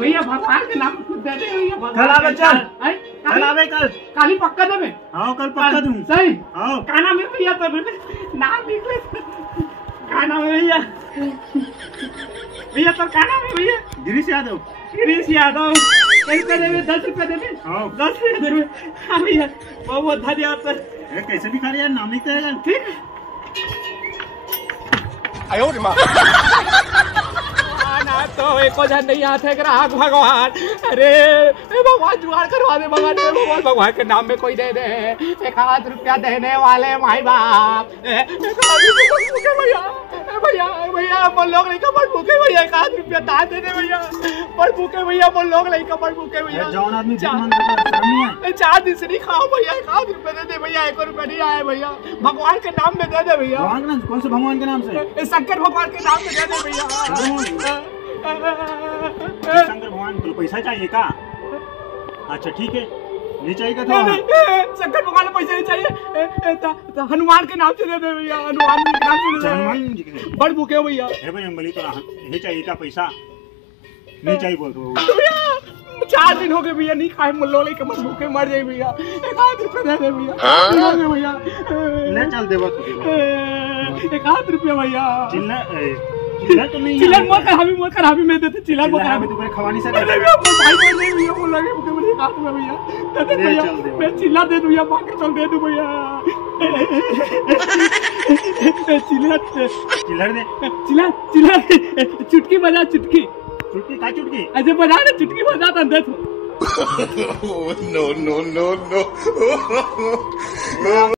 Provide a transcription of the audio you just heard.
भैया भगवान के नाम खुद दे दे भैया। कल आवे चल, कल आवे कल। काली पक्का देवे। हाँ कल पक्का दूँ। सही। हाँ। क्या नाम है भैया तो नाम निकले। क्या नाम है भैया? भैया तो क्या नाम है भैया? गिरीश यादव। गिरीश यादव। कैसे देवे? 10 रुपए देवे। हाँ 10 रुपए देवे। हाँ भैया बहुत बहुत धन्यवाद सर। कैसे भी खा रहे यार, नाम लिखते हैं ठीक। ना तो एको जन नहीं आते ग्राहक भगवान। अरे भगवान जुगाड़ करवा दे भगवान। भगवान भगवान के नाम में कोई दे दे 1,000 रुपया देने वाले माई बाप। भैया भैया भैया बोल लोग नहीं कपड़ भूखे भैया 1,000 रुपया दान दे दे भैया। पर भूखे भैया बोल लोग नहीं कपड़ भूखे भैया। जौन आदमी 4 दिन से नहीं खाओ भैया 1,000 रुपया दे दे भैया। 1 रुपया नहीं आए भैया। भगवान के नाम में दे दे भैया। कौन से भगवान के नाम से? शंकर भगवान के नाम में दे दे भैया। शंकर भगवान तो पैसा चाहिए का? अच्छा ठीक है, नहीं चाहिए का तो शंकर भगवान को पैसा नहीं चाहिए तो हनुमान के नाम से दे दे भैया। हनुमान जी के नाम से दे दे। हनुमान जी के बड़ भूखे भैया। है भाई अंबली तो नहीं चाहिए का पैसा? नहीं चाहिए बोल तो भैया 4 दिन हो गए भैया नहीं खाए मुल्लो ले कमर भूखे मर जाए भैया। 1,000 रुपया दे दे भैया। भैया ले चल देवा 1,000 रुपया भैया। चिल्लर तो नहीं, चिल्लर मोर कर हमी में देते। चिल्लर मोर कर तू खवा नहीं सकता। भाई बोल नहीं भैया बोल लगे भूखे मुझे 1,000 रुपया भैया दे दे भैया। मैं चिल्लर दे दूं भैया बाकी चल दे दूं भैया। चिल्लर दे। चिल्लर चुटकी बजा चुटकी। चुटकी का चुटकी? ऐसे बजा ना चुटकी बजा तो दे। No.